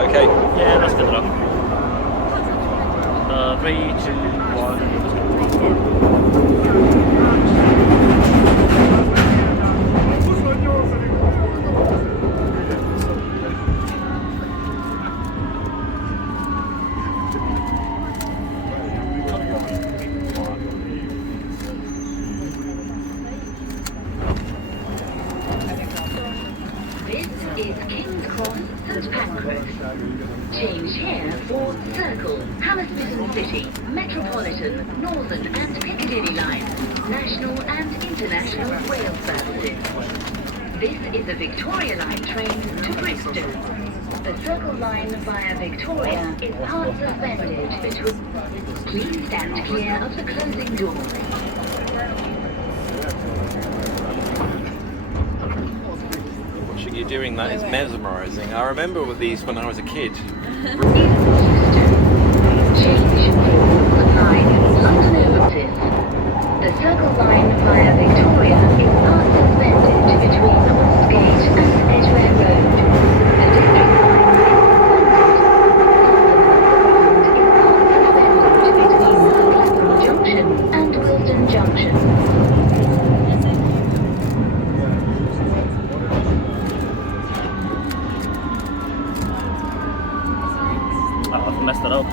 Okay. Yeah, that's good enough. 3, 2, This is King's Cross, St Pancras. Change here for Circle, Hammersmith City, Metropolitan, Northern and Piccadilly lines, national and international rail services. This is a Victoria Line train to Brixton. The Circle line via Victoria is part suspended between... Please stand clear of the closing doors. Watching you doing that is mesmerising. I remember with these when I was a kid. Change for line London Overseas. The Circle line via Victoria is part suspended between Westgate and Edgware Road. The District line is part suspended between Clapham Junction and Wilton Junction. I've messed it up.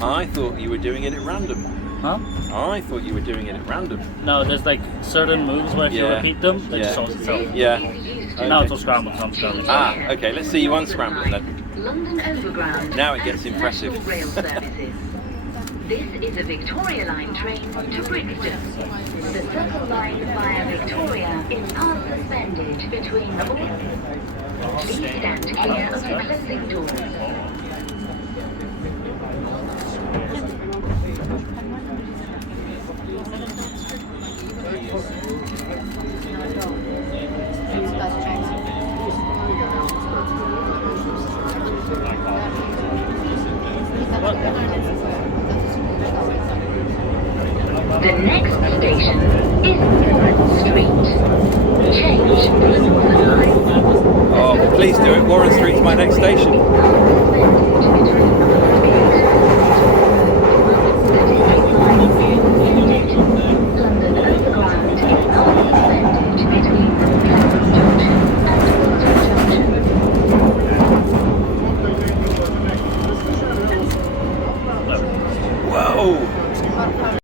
I thought you were doing it at random. Huh? I thought you were doing it at random. No, there's like certain moves where if you Yeah. repeat them, they just Yeah. solve itself. Yeah. Now it's all scrambled, so I'm scrambling. Ah, okay, let's see you unscramble then. London Overground. Now it gets and impressive. National Rail services. This is a Victoria Line train to Brixton. The Circle line via Victoria is part suspended between all. Please stand clear of the closing doors. The next station is Warren Street. Change for the Northern Line. Oh, please do it. Warren Street's my next station. London